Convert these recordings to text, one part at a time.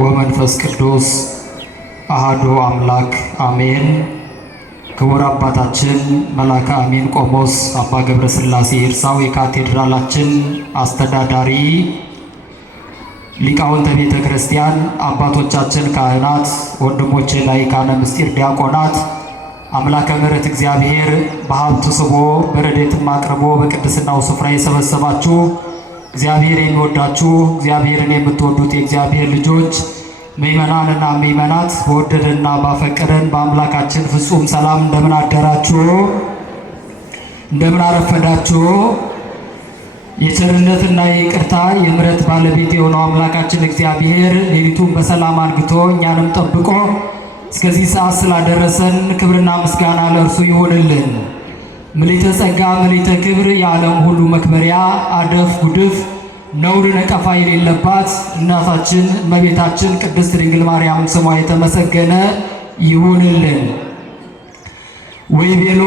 ወመንፈስ ቅዱስ አሐዱ አምላክ አሜን። ክቡር አባታችን መላከ አሜን ቆሞስ አባ ገብረ ሥላሴ ይርሳው የካቴድራላችን አስተዳዳሪ፣ ሊቃውንተ ቤተ ክርስቲያን፣ አባቶቻችን ካህናት፣ ወንድሞቼ ላይካነ ምስጢር ዲያቆናት፣ አምላከ ምሕረት እግዚአብሔር በሀብቱ ስቦ በረድኤትም አቅርቦ በቅድስናው ስፍራ የሰበሰባችሁ እግዚአብሔር የሚወዳችሁ እግዚአብሔርን የምትወዱት የእግዚአብሔር ልጆች ምእመናንና ምእመናት በወደደና ባፈቀደን በአምላካችን ፍጹም ሰላም እንደምን አደራችሁ? እንደምን አረፈዳችሁ? የቸርነትና የይቅርታ የምሕረት ባለቤት የሆነው አምላካችን እግዚአብሔር ሌሊቱን በሰላም አንግቶ እኛንም ጠብቆ እስከዚህ ሰዓት ስላደረሰን ክብርና ምስጋና ለእርሱ ይሆንልን። ምልዕተ ጸጋ ምልዕተ ክብር የዓለም ሁሉ መክበሪያ አደፍ ጉድፍ ነውር ነቀፋ የሌለባት እናታችን እመቤታችን ቅድስት ድንግል ማርያም ስሟ የተመሰገነ ይሁንልን። ወይቤሎ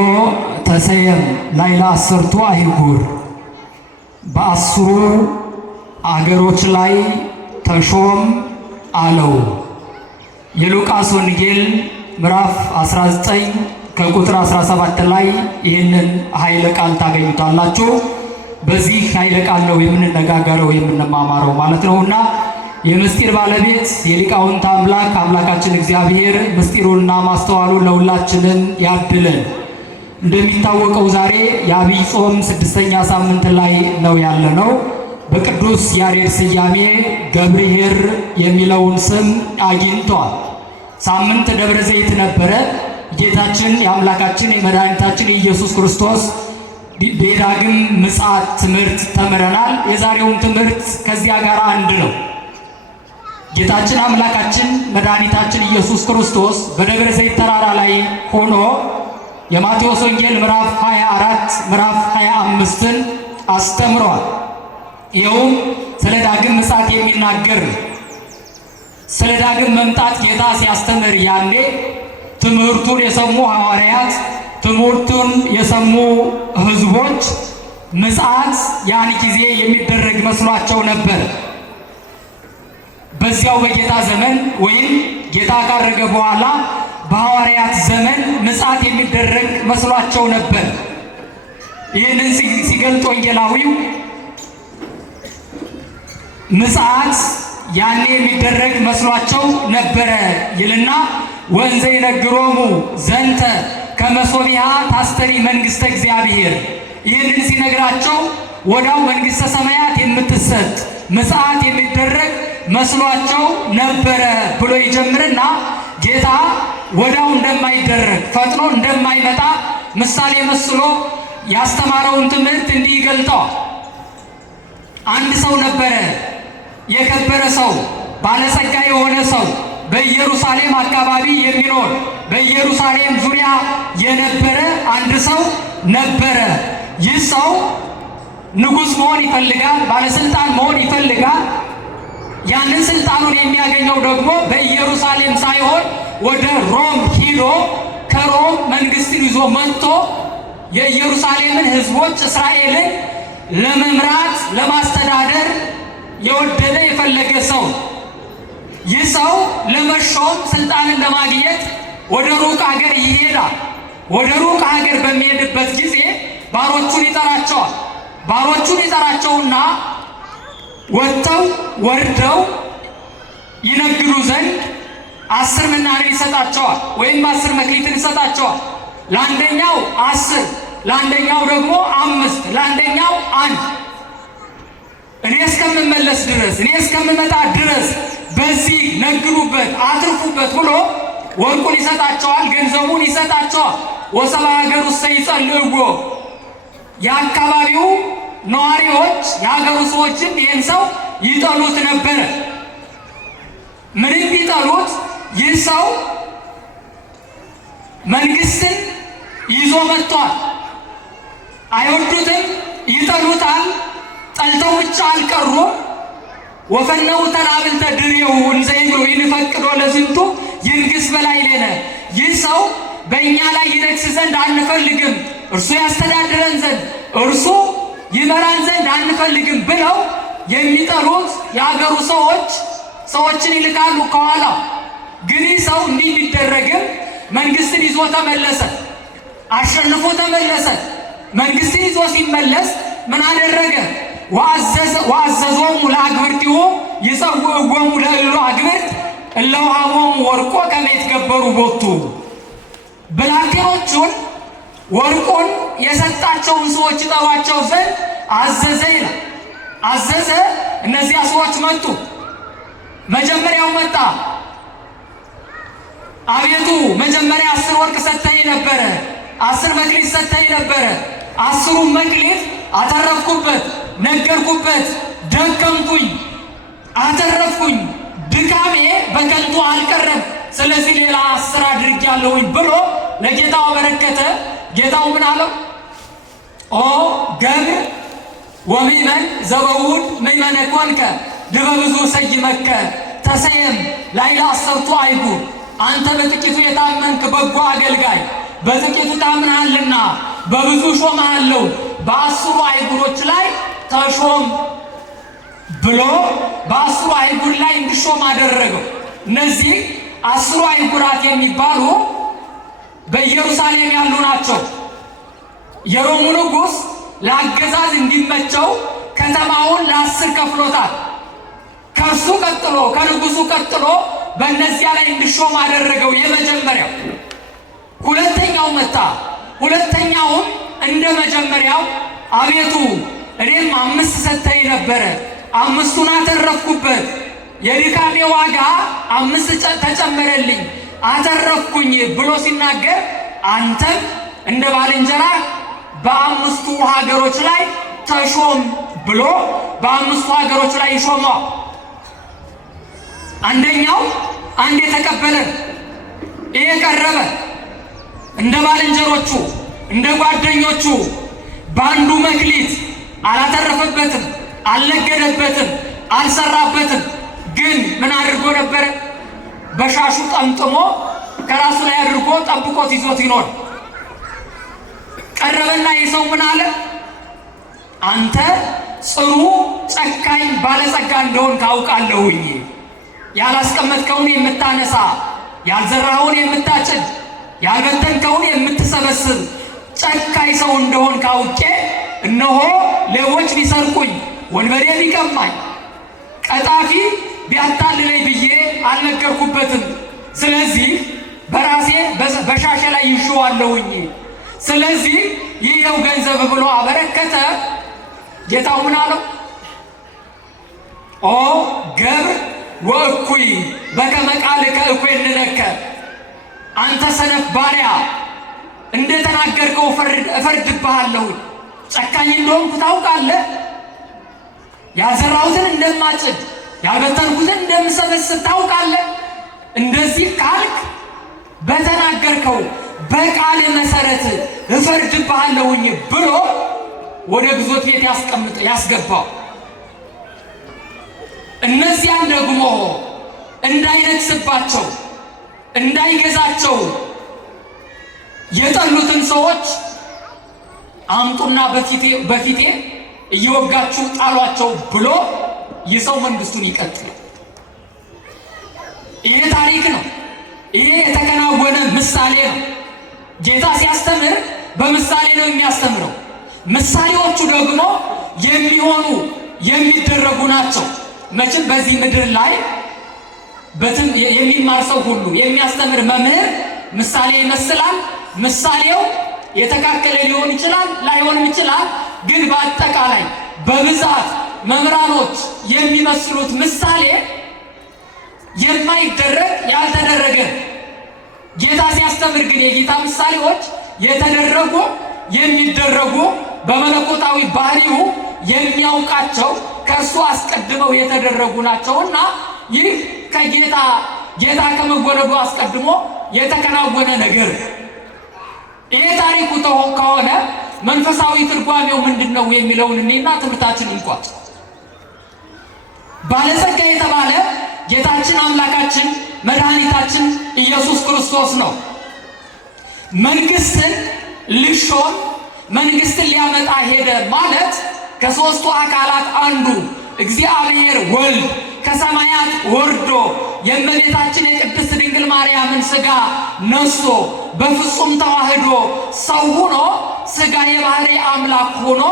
ተሰየም ላዕለ አሰርቱ አህጉር፣ በአስሩ አገሮች ላይ ተሾም አለው። የሉቃስ ወንጌል ምዕራፍ 19 ከቁጥር 17 ላይ ይህንን ኃይለ ቃል ታገኙታላችሁ። በዚህ ኃይለ ቃል ነው የምንነጋገረው የምንማማረው ማለት ነውና የምስጢር ባለቤት የሊቃውንት አምላክ አምላካችን እግዚአብሔር ምስጢሩንና ማስተዋሉን ለሁላችንም ያድለን። እንደሚታወቀው ዛሬ የዐቢይ ጾም 6ኛ ሳምንት ላይ ነው ያለነው። በቅዱስ ያሬድ ስያሜ ገብርኄር የሚለውን ስም አግኝቷል። ሳምንት ደብረ ዘይት ነበረ። ጌታችን የአምላካችን የመድኃኒታችን የኢየሱስ ክርስቶስ የዳግም ምጽአት ትምህርት ተምረናል። የዛሬውን ትምህርት ከዚያ ጋር አንድ ነው። ጌታችን አምላካችን መድኃኒታችን ኢየሱስ ክርስቶስ በደብረ ዘይት ተራራ ላይ ሆኖ የማቴዎስ ወንጌል ምዕራፍ 24 ምዕራፍ 25ን አስተምሯል። ይኸውም ስለ ዳግም ምጽአት የሚናገር ነው። ስለ ዳግም መምጣት ጌታ ሲያስተምር ያኔ ትምህርቱን የሰሙ ሐዋርያት፣ ትምህርቱን የሰሙ ሕዝቦች ምጽአት ያን ጊዜ የሚደረግ መስሏቸው ነበር። በዚያው በጌታ ዘመን ወይም ጌታ ካረገ በኋላ በሐዋርያት ዘመን ምጽአት የሚደረግ መስሏቸው ነበር። ይህንን ሲገልጥ ወንጌላዊው ምጽአት ያኔ የሚደረግ መስሏቸው ነበረ ይልና ወንዘ ይነግሮሙ ዘንተ ከመሶቢያ ታስተሪ መንግሥተ እግዚአብሔር። ይህንን ሲነግራቸው ወዳው መንግሥተ ሰማያት የምትሰጥ ምጽአት የሚደረግ መስሏቸው ነበረ ብሎ ይጀምርና ጌታ ወዳው እንደማይደረግ ፈጥኖ እንደማይመጣ ምሳሌ መስሎ ያስተማረውን ትምህርት እንዲህ ይገልጠዋል። አንድ ሰው ነበረ፣ የከበረ ሰው፣ ባለጸጋ የሆነ ሰው በኢየሩሳሌም አካባቢ የሚኖር በኢየሩሳሌም ዙሪያ የነበረ አንድ ሰው ነበረ። ይህ ሰው ንጉሥ መሆን ይፈልጋል፣ ባለስልጣን መሆን ይፈልጋል። ያንን ስልጣኑን የሚያገኘው ደግሞ በኢየሩሳሌም ሳይሆን ወደ ሮም ሂዶ ከሮም መንግስትን ይዞ መጥቶ የኢየሩሳሌምን ሕዝቦች እስራኤልን ለመምራት ለማስተዳደር የወደደ የፈለገ ሰው። ይህ ሰው ለመሾም ስልጣንን ለማግኘት ወደ ሩቅ ሀገር ይሄዳል። ወደ ሩቅ ሀገር በሚሄድበት ጊዜ ባሮቹን ይጠራቸዋል። ባሮቹን ይጠራቸውና ወጥተው ወርደው ይነግዱ ዘንድ 10 ምናን ይሰጣቸዋል፣ ወይም 10 መክሊትን ይሰጣቸዋል። ለአንደኛው 10፣ ለአንደኛው ደግሞ 5፣ ለአንደኛው 1። እኔ እስከምመለስ ድረስ እኔ እስከምመጣ ድረስ በዚህ ነግዱበት አትርፉበት ብሎ ወርቁን ይሰጣቸዋል፣ ገንዘቡን ይሰጣቸዋል። ወሰብአ ሀገር ውስጥ ይጸልይዎ፣ የአካባቢው ነዋሪዎች የሀገሩ ሰዎችም ይህን ሰው ይጠሉት ነበረ። ምንም ቢጠሉት ይህ ሰው መንግስትን ይዞ መጥቷል። አይወዱትም፣ ይጠሉታል። ጠልተው ብቻ አልቀሩም። ወፈነው ተናብልተ ድሬው እንዘይብሎ ይንፈቅዶ ለዝንቱ ይንግስ በላዕሌነ። ይህ ሰው በእኛ ላይ ይነግስ ዘንድ አንፈልግም፣ እርሱ ያስተዳድረን ዘንድ እርሱ ይመራን ዘንድ አንፈልግም ብለው የሚጠሉት የአገሩ ሰዎች ሰዎችን ይልካሉ ከኋላ። ግን ሰው እንዲህ ሊደረግም መንግስትን ይዞ ተመለሰ፣ አሸንፎ ተመለሰ። መንግስትን ይዞ ሲመለስ ምን አደረገ? ወአዘዞሙ ለአግብርቲሁ ይጸውዕዎሙ ለእሉ አግብርት እለ ወሀቦሙ ወርቆ ከመ ይትገበሩ ቦቱ። ብላቴኖቹን ወርቁን የሰጣቸውን ሰዎች ይጠሯቸው ዘንድ አዘዘ ይላል። አዘዘ። እነዚያ ሰዎች መጡ። መጀመሪያው መጣ። አቤቱ መጀመሪያ 10 ወርቅ ሰጥተኝ ነበረ፣ 10 መክሊት ሰጥተኝ ነበረ። 10ሩን መክሊት አተረፍኩበት፣ ነገርኩበት፣ ደከምኩኝ፣ አተረፍኩኝ። ድካሜ በከንቱ አልቀረም። ስለዚህ ሌላ 10 አድርጌያለሁኝ ብሎ ለጌታው አበረከተ። ጌታው ምን አለው? ኦ ገብር ወምእመን ዘበውድ ምእመነ ኮንከ ድበ ብዙ ሰይመከ ተሰየም ላዕለ 10ቱ አይጉር። አንተ በጥቂቱ የታመንክ በጎ አገልጋይ፣ በጥቂቱ ታምናልና በብዙ ሾምሃለሁ፣ በ10ሩ አይጉሮች ላይ ተሾም ብሎ በ10ሩ አይጉር ላይ እንዲሾም አደረገው። እነዚህ 10ሩ አይጉራት የሚባሉ በኢየሩሳሌም ያሉ ናቸው። የሮሙ ንጉሥ ለአገዛዝ እንዲመቸው ከተማውን ለ10 ከፍሎታል። ከእርሱ ቀጥሎ ከንጉሱ ቀጥሎ በእነዚያ ላይ እንዲሾም አደረገው። የመጀመሪያው። ሁለተኛው መጣ። ሁለተኛውም እንደ መጀመሪያው አቤቱ እኔም 5 ሰጥተኝ ነበረ፣ 5ቱን አተረፍኩበት፣ የድካሜ ዋጋ 5 ተጨመረልኝ፣ አተረፍኩኝ ብሎ ሲናገር አንተም እንደ ባልንጀራ በ5ቱ ሀገሮች ላይ ተሾም ብሎ በ5ቱ ሀገሮች ላይ ይሾመው። አንደኛው አንድ የተቀበለ ይሄ ቀረበ። እንደ ባልንጀሮቹ እንደ ጓደኞቹ በአንዱ መክሊት አላተረፈበትም፣ አልነገደበትም፣ አልሰራበትም። ግን ምን አድርጎ ነበረ? በሻሹ ጠምጥሞ ከራሱ ላይ አድርጎ ጠብቆት ይዞት ይኖር። ቀረበና የሰው ምን አለ? አንተ ጽኑ ጨካኝ ባለጸጋ እንደሆን ካውቃለሁኝ። ያላስቀመጥከውን የምታነሳ፣ ያልዘራኸውን የምታጭድ፣ ያልበተንከውን የምትሰበስብ ጨካኝ ሰው እንደሆን ካውቄ እነሆ ሌቦች ቢሰርቁኝ፣ ወንበዴ ቢቀማኝ፣ ቀጣፊ ቢያታልለኝ ብዬ አልነገርኩበትም። ስለዚህ በራሴ በሻሸ ላይ ይዤዋለሁኝ። ስለዚህ ይኸው ገንዘብ ብሎ አበረከተ። ጌታው ምን አለው? ኦ ገብር ወእኩይ በከመ ቃልከ እኮንነከ። አንተ ሰነፍ ባሪያ እንደተናገርከው እፈርድብሃለሁ። ጨካኝ እንደሆንኩ ታውቃለህ። ያልዘራሁትን እንደማጭድ ያልበተንኩትን እንደምሰበስብ ታውቃለህ። እንደዚህ ካልክ በተናገርከው በቃል መሰረት እፈርድብሃለሁኝ ብሎ ወደ ግዞት ቤት ያስገባው። እነዚያን ደግሞ እንዳይነግስባቸው እንዳይገዛቸው የጠሉትን ሰዎች አምጡና በፊቴ እየወጋችሁ ጣሏቸው ብሎ የሰው መንግስቱን ይቀጥላል። ይሄ ታሪክ ነው። ይሄ የተከናወነ ምሳሌ ነው። ጌታ ሲያስተምር በምሳሌ ነው የሚያስተምረው። ምሳሌዎቹ ደግሞ የሚሆኑ የሚደረጉ ናቸው። መቼም በዚህ ምድር ላይ የሚማር ሰው ሁሉ የሚያስተምር መምህር ምሳሌ ይመስላል። ምሳሌው የተካከለ ሊሆን ይችላል፣ ላይሆንም ይችላል። ግን በአጠቃላይ በብዛት መምህራኖች የሚመስሉት ምሳሌ የማይደረግ ያልተደረገ። ጌታ ሲያስተምር ግን የጌታ ምሳሌዎች የተደረጉ የሚደረጉ በመለኮታዊ ባህሪው የሚያውቃቸው ከእሱ አስቀድመው የተደረጉ ናቸውና ይህ ጌታ ከመወለዱ አስቀድሞ የተከናወነ ነገር። ይሄ ታሪኩ ከሆነ መንፈሳዊ ትርጓሜው ምንድነው የሚለውን እኔና ትምህርታችን እንቋጭ። ባለጸጋ የተባለ ጌታችን አምላካችን መድኃኒታችን ኢየሱስ ክርስቶስ ነው። መንግስትን ልሾም መንግስትን ሊያመጣ ሄደ ማለት ከሦስቱ አካላት አንዱ እግዚአብሔር ወልድ ከሰማያት ወርዶ የእመቤታችን የቅድስት ድንግል ማርያምን ሥጋ ነስቶ በፍጹም ተዋህዶ ሰው ሆኖ ሥጋ የባህሪ አምላክ ሆኖ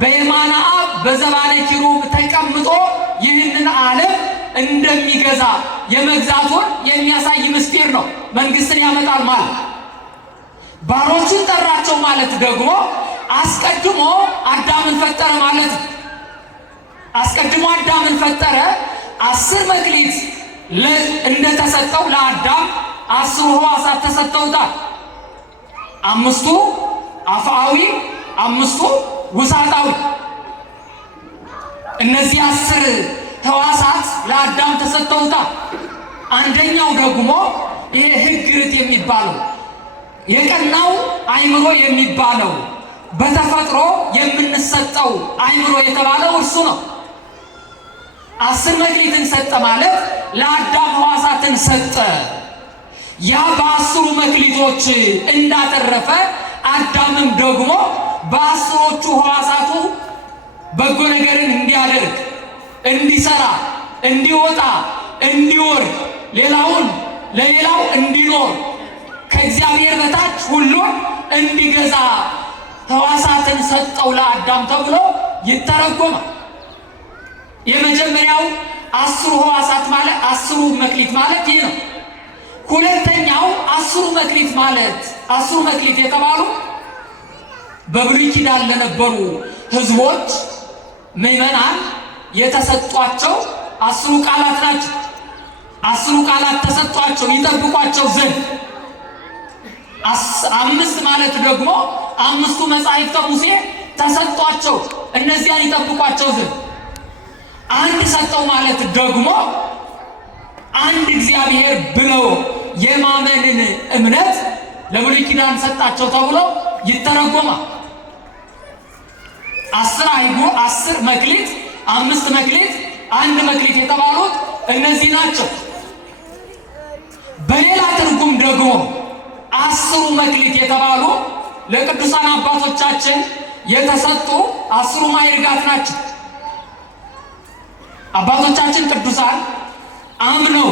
በየማነ አብ በዘባነ ኪሩብ ተቀምጦ ይህንን ዓለም እንደሚገዛ የመግዛቱን የሚያሳይ ምስጢር ነው። መንግስትን ያመጣል ማለት ባሮችን ጠራቸው ማለት ደግሞ አስቀድሞ አዳምን ፈጠረ ማለት ነው። አስቀድሞ አዳምን ፈጠረ። 10 መክሊት እንደተሰጠው ለአዳም 10 ሕዋሳት ተሰጠውታል። 5ቱ አፍአዊ፣ 5ቱ ውሳጣዊ። እነዚህ 10 ሕዋሳት ለአዳም ተሰጠውታል። አንደኛው ደግሞ ይሄ ሕግ ርት የሚባለው የቀናው አእምሮ የሚባለው በተፈጥሮ የምንሰጠው አእምሮ የተባለው እርሱ ነው። 10 መክሊትን ሰጠ ማለት ለአዳም ሕዋሳትን ሰጠ። ያ በ10ሩ መክሊቶች እንዳተረፈ አዳምም ደግሞ በ10ሮቹ ሕዋሳቱ በጎ ነገርን እንዲያደርግ፣ እንዲሰራ፣ እንዲወጣ፣ እንዲወርድ፣ ሌላውን ለሌላው እንዲኖር፣ ከእግዚአብሔር በታች ሁሉን እንዲገዛ ሕዋሳትን ሰጠው ለአዳም ተብሎ ይተረጎማል። የመጀመሪያው 10ሩ ሕዋሳት ማለት 10ሩ መክሊት ማለት ይህ ነው። ሁለተኛው 10ሩ መክሊት ማለት 10ሩ መክሊት የተባሉ በብሉይ ኪዳን ለነበሩ ሕዝቦች ምዕመናን የተሰጧቸው 10ሩ ቃላት ናቸው። 10ሩ ቃላት ተሰጧቸው ይጠብቋቸው ዘንድ። 5 ማለት ደግሞ 5ቱ መጻሕፍተ ሙሴ ተሰጧቸው እነዚያን ይጠብቋቸው ዘንድ። 1 ሰጠው ማለት ደግሞ አንድ እግዚአብሔር ብለው የማመንን እምነት ለብሉይ ኪዳን ሰጣቸው ተብሎ ይተረጎማል። 10 መክሊት፣ 5 መክሊት፣ 1 መክሊት የተባሉት እነዚህ ናቸው። በሌላ ትርጉም ደግሞ 10ሩ መክሊት የተባሉ ለቅዱሳን አባቶቻችን የተሰጡ 10ሩ ማዕርጋት ናቸው። አባቶቻችን ቅዱሳን አምነው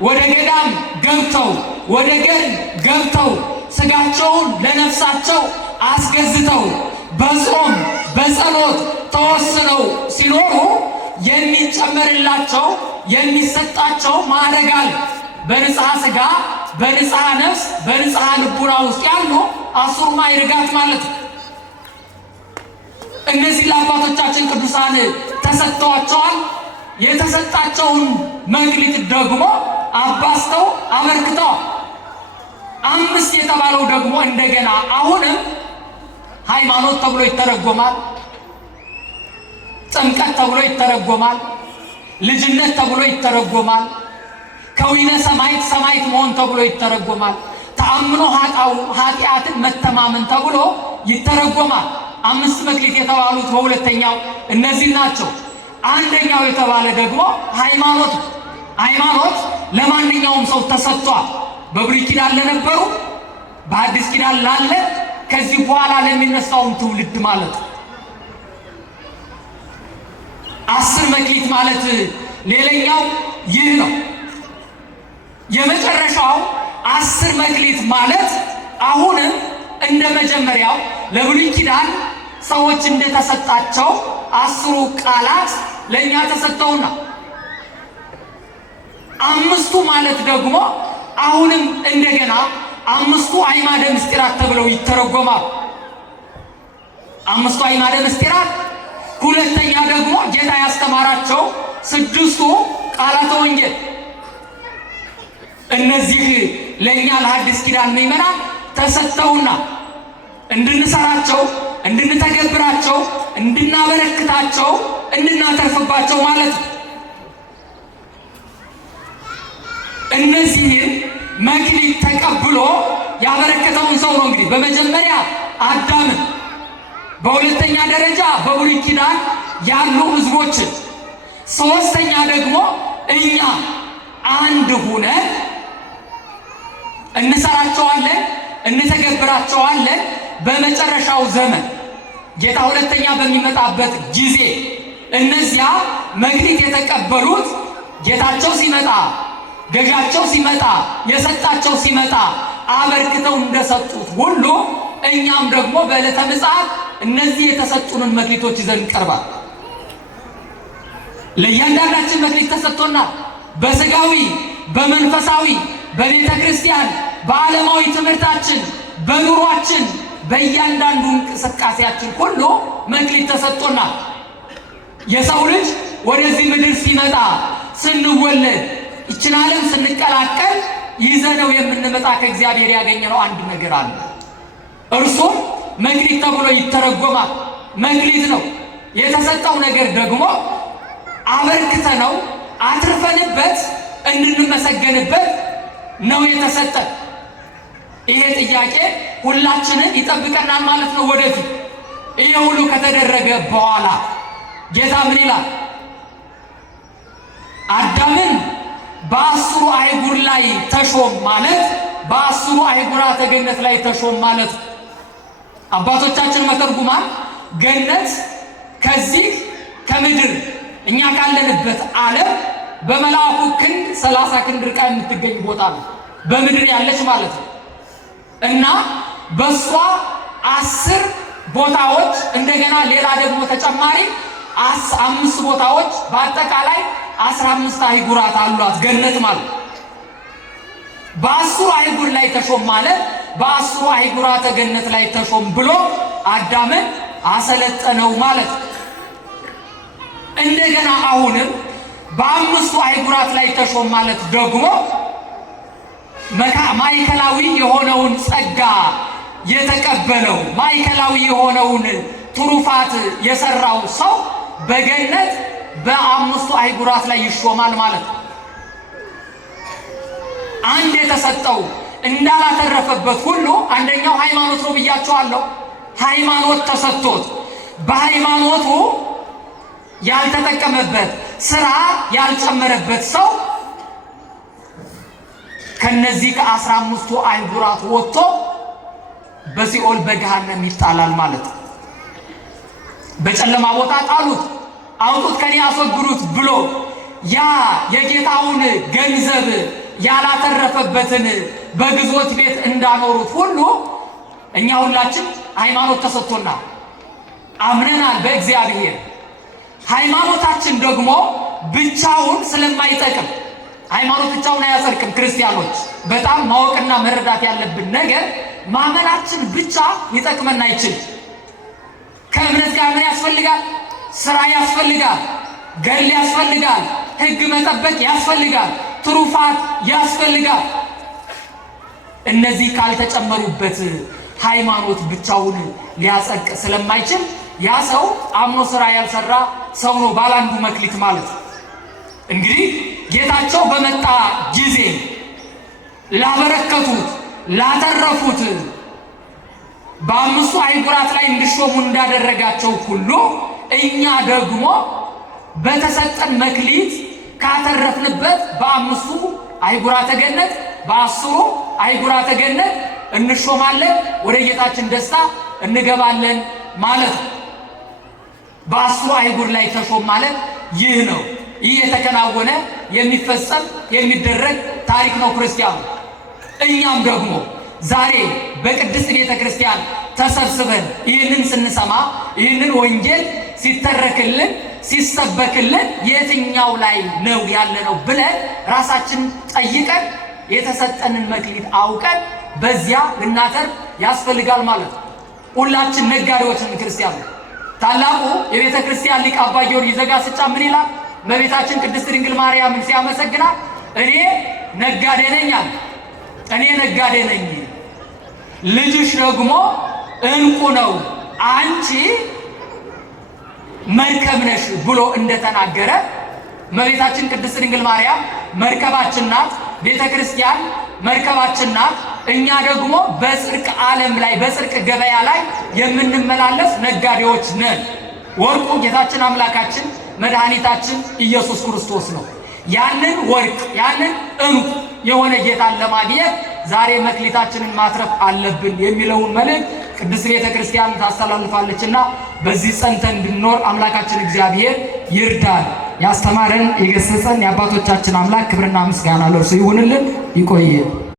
ወደ ገዳም ገብተው ወደ ገድል ገብተው ሥጋቸውን ለነፍሳቸው አስገዝተው በጾም በጸሎት ተወስነው ሲኖሩ የሚጨመርላቸው የሚሰጣቸው ማዕረግ አለ። በንጽሐ ሥጋ፣ በንጽሐ ነፍስ፣ በንጽሐ ልቡና ውስጥ ያሉ 10ሩ ማዕርጋት ማለት ነው። እነዚህ ለአባቶቻችን ቅዱሳን ተሰጥተዋቸዋል። የተሰጣቸውን መክሊት ደግሞ አባስተው አበርክተዋል። 5 የተባለው ደግሞ እንደገና አሁንም ሃይማኖት ተብሎ ይተረጎማል፣ ጥምቀት ተብሎ ይተረጎማል፣ ልጅነት ተብሎ ይተረጎማል፣ ከዊነ ሰማዕት ሰማዕት መሆን ተብሎ ይተረጎማል፣ ተአምኖ ኃጢአትን መተማመን ተብሎ ይተረጎማል። 5 መክሊት የተባሉት በሁለተኛው እነዚህ ናቸው። አንደኛው የተባለ ደግሞ ሃይማኖት። ሃይማኖት ለማንኛውም ሰው ተሰጥቷል። በብሉይ ኪዳን ለነበሩ፣ በአዲስ ኪዳን ላለ፣ ከዚህ በኋላ ለሚነሳውም ትውልድ ማለት ነው። 10 መክሊት ማለት ሌላኛው ይህ ነው። የመጨረሻው 10 መክሊት ማለት አሁንም እንደ መጀመሪያው ለብሉይ ኪዳን ሰዎች እንደተሰጣቸው 10ሩ ቃላት ለእኛ ተሰጠውና 5ቱ ማለት ደግሞ አሁንም እንደገና 5ቱ አዕማደ ምስጢራት ተብለው ይተረጎማል። 5ቱ አዕማደ ምስጢራት፣ ሁለተኛ ደግሞ ጌታ ያስተማራቸው 6ቱ ቃላተ ወንጌል። እነዚህ ለእኛ ለሐዲስ ኪዳን ምዕመናን ተሰጠውና እንድንሰራቸው፣ እንድንተገብራቸው፣ እንድናበረክታቸው፣ እንድናተርፍባቸው ማለት ነው። እነዚህን መክሊት ተቀብሎ ያበረከተውን ሰው ነው እንግዲህ በመጀመሪያ አዳምን፣ በሁለተኛ ደረጃ በብሉይ ኪዳን ያሉ ሕዝቦችን፣ ሶስተኛ ደግሞ እኛ አንድ ሁነን እንሰራቸዋለን፣ እንተገብራቸዋለን። በመጨረሻው ዘመን ጌታ ሁለተኛ በሚመጣበት ጊዜ እነዚያ መክሊት የተቀበሉት ጌታቸው ሲመጣ ገዣቸው ሲመጣ የሰጣቸው ሲመጣ አበርክተው እንደሰጡት ሁሉ እኛም ደግሞ በዕለተ ምጽአት እነዚህ የተሰጡንን መክሊቶች ይዘን እንቀርባል። ለእያንዳንዳችን መክሊት ተሰጥቶናል። በስጋዊ በመንፈሳዊ በቤተ ክርስቲያን በዓለማዊ ትምህርታችን በኑሯችን በእያንዳንዱ እንቅስቃሴያችን ሁሉ መክሊት ተሰጥቶናል። የሰው ልጅ ወደዚህ ምድር ሲመጣ ስንወለድ ይችን ዓለም ስንቀላቀል ይዘነው የምንመጣ ከእግዚአብሔር ያገኘነው አንድ ነገር አለ። እርሱም መክሊት ተብሎ ይተረጎማል። መክሊት ነው። የተሰጠው ነገር ደግሞ አበርክተነው አትርፈንበት እንድንመሰገንበት ነው የተሰጠን። ይሄ ጥያቄ ሁላችንን ይጠብቀናል ማለት ነው ወደፊት። ይሄ ሁሉ ከተደረገ በኋላ ጌታ ምን ይላል? አዳምን በአስሩ አህጉር ላይ ተሾም ማለት በአስሩ አህጉራተ ገነት ላይ ተሾም ማለት አባቶቻችን መተርጉማን ገነት ከዚህ ከምድር እኛ ካለንበት ዓለም በመልአኩ ክንድ 30 ክንድ ርቃ የምትገኝ ቦታ ነው፣ በምድር ያለች ማለት ነው። እና በሷ 10 ቦታዎች እንደገና ሌላ ደግሞ ተጨማሪ 5 ቦታዎች በአጠቃላይ 15 አህጉራት አሏት ገነት ማለት። በ10 አህጉር ላይ ተሾም ማለት በ10 አህጉራተ ገነት ላይ ተሾም ብሎ አዳምን አሰለጠነው ማለት ነው። እንደገና አሁንም በ5 አህጉራት ላይ ተሾም ማለት ደግሞ ማዕከላዊ የሆነውን ጸጋ የተቀበለው ማዕከላዊ የሆነውን ትሩፋት የሰራው ሰው በገነት በ5 አህጉራት ላይ ይሾማል ማለት ነው። አንድ የተሰጠው እንዳላተረፈበት ሁሉ አንደኛው ሃይማኖት ነው ብያቸዋለሁ። ሃይማኖት ተሰጥቶት በሃይማኖቱ ያልተጠቀመበት ስራ ያልጨመረበት ሰው ከነዚህ ከ15ቱ አህጉራት ወጥቶ በሲኦል በገሃነም ይጣላል ማለት ነው። በጨለማ ቦታ ጣሉት፣ አውጡት፣ ከኔ አስወግዱት ብሎ ያ የጌታውን ገንዘብ ያላተረፈበትን በግዞት ቤት እንዳኖሩት ሁሉ እኛ ሁላችን ሃይማኖት ተሰጥቶናል፣ አምነናል በእግዚአብሔር። ሃይማኖታችን ደግሞ ብቻውን ስለማይጠቅም ሃይማኖት ብቻውን አያጸድቅም። ክርስቲያኖች በጣም ማወቅና መረዳት ያለብን ነገር ማመናችን ብቻ ሊጠቅመን አይችልም። ከእምነት ጋር ምን ያስፈልጋል? ስራ ያስፈልጋል፣ ገድል ያስፈልጋል፣ ሕግ መጠበቅ ያስፈልጋል፣ ትሩፋት ያስፈልጋል። እነዚህ ካልተጨመሩበት ሃይማኖት ብቻውን ሊያጸድቅ ስለማይችል ያ ሰው አምኖ ስራ ያልሰራ ሰው ነው ባላንዱ መክሊት ማለት ነው። እንግዲህ ጌታቸው በመጣ ጊዜ ላበረከቱት ላተረፉት በ5 አህጉራት ላይ እንዲሾሙ እንዳደረጋቸው ሁሉ እኛ ደግሞ በተሰጠን መክሊት ካተረፍንበት በ5 አህጉራተ ገነት በ10 አህጉራተ ገነት እንሾማለን፣ ወደ ጌታችን ደስታ እንገባለን ማለት ነው። በ10 አህጉር ላይ ተሾም ማለት ይህ ነው። ይህ የተከናወነ የሚፈጸም የሚደረግ ታሪክ ነው ክርስቲያኑ። እኛም ደግሞ ዛሬ በቅድስት ቤተ ክርስቲያን ተሰብስበን ይህንን ስንሰማ ይህንን ወንጌል ሲተረክልን ሲሰበክልን የትኛው ላይ ነው ያለነው ብለን ራሳችን ጠይቀን የተሰጠንን መክሊት አውቀን በዚያ ልናተርፍ ያስፈልጋል ማለት ነው። ሁላችን ነጋዴዎችን ክርስቲያኑ ታላቁ የቤተ ክርስቲያን ሊቅ አባ ጊዮርጊስ ዘጋስጫ ምን ይላል? እመቤታችን ቅድስት ድንግል ማርያምን ሲያመሰግናት እኔ ነጋዴ ነኝ አለ። እኔ ነጋዴ ነኝ፣ ልጅሽ ደግሞ እንቁ ነው፣ አንቺ መርከብ ነሽ ብሎ እንደተናገረ እመቤታችን ቅድስት ድንግል ማርያም መርከባችን ናት፣ ቤተ ክርስቲያን መርከባችን ናት። እኛ ደግሞ በጽድቅ ዓለም ላይ በጽድቅ ገበያ ላይ የምንመላለስ ነጋዴዎች ነን። ወርቁ ጌታችን አምላካችን መድኃኒታችን ኢየሱስ ክርስቶስ ነው። ያንን ወርቅ ያንን እንቁ የሆነ ጌታን ለማግኘት ዛሬ መክሊታችንን ማትረፍ አለብን የሚለውን መልእክት ቅድስት ቤተ ክርስቲያን ታስተላልፋለችና በዚህ ጸንተን እንድንኖር አምላካችን እግዚአብሔር ይርዳል። ያስተማረን የገሰጸን የአባቶቻችን አምላክ ክብርና ምስጋና ለእርሱ ይሁንልን። ይቆየ